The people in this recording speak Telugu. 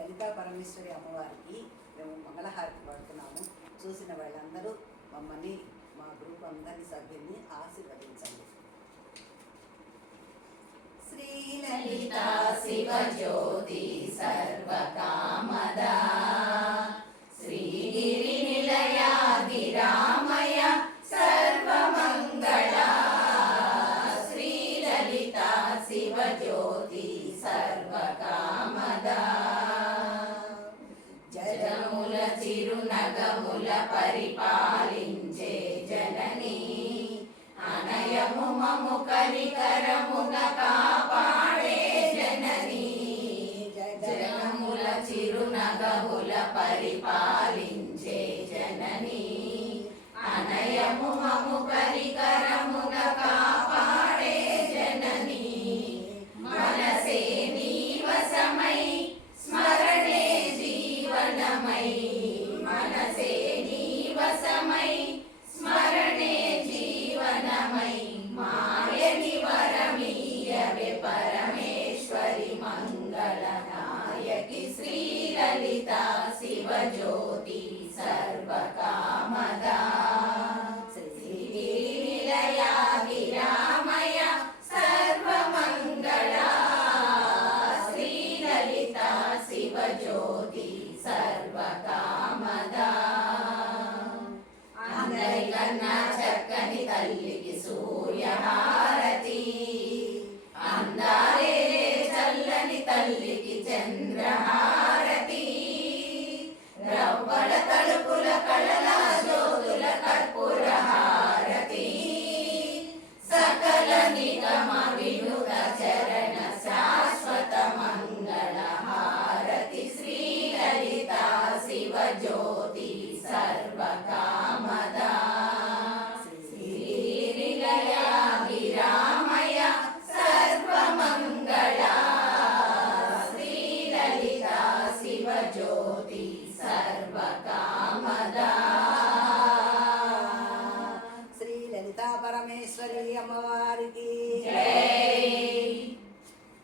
లలితా పరమేశ్వరి అమ్మవారికి మేము మంగళహారతి పడుతున్నాము. చూసిన వాళ్ళందరూ మమ్మల్ని, మా గ్రూప్ అందరి సభ్యుల్ని ఆశీర్వదించండి. శ్రీ లలితా శివజ్యోతి సర్వకామదా శ్రీగిరి నిలయాదిరామయ సర్వమంగళ శ్రీ లలితా శివజ్యోతి సర్వకామదా జగముల చిరునగముల పరిపాలించే జననీ అనయము మము కనికరముగ కాపాడే జననీ జగముల చిరునగముల పరిపాలించే జననీ అనయము మము కనికరముగ కాపాడే జననీ మనసే నీవసమై స్మరణే జీవనమై మనసే నీవసమై స్మరణే జీవనమై మాయని వరమీయవే పరమేశ్వరి మంగళనాయకి శ్రీ లలితా శివజ్యోతి సర్వకామదా శ్రీగిరి నిలయాదిరామయ సర్వమంగళ శ్రీ లలితా శివజ్యోతి సర్వకామదా అందరికన్నా చక్కని తల్లికి సూర్యహారతి అందాలే చల్లని తల్లికి చంద్రహారతి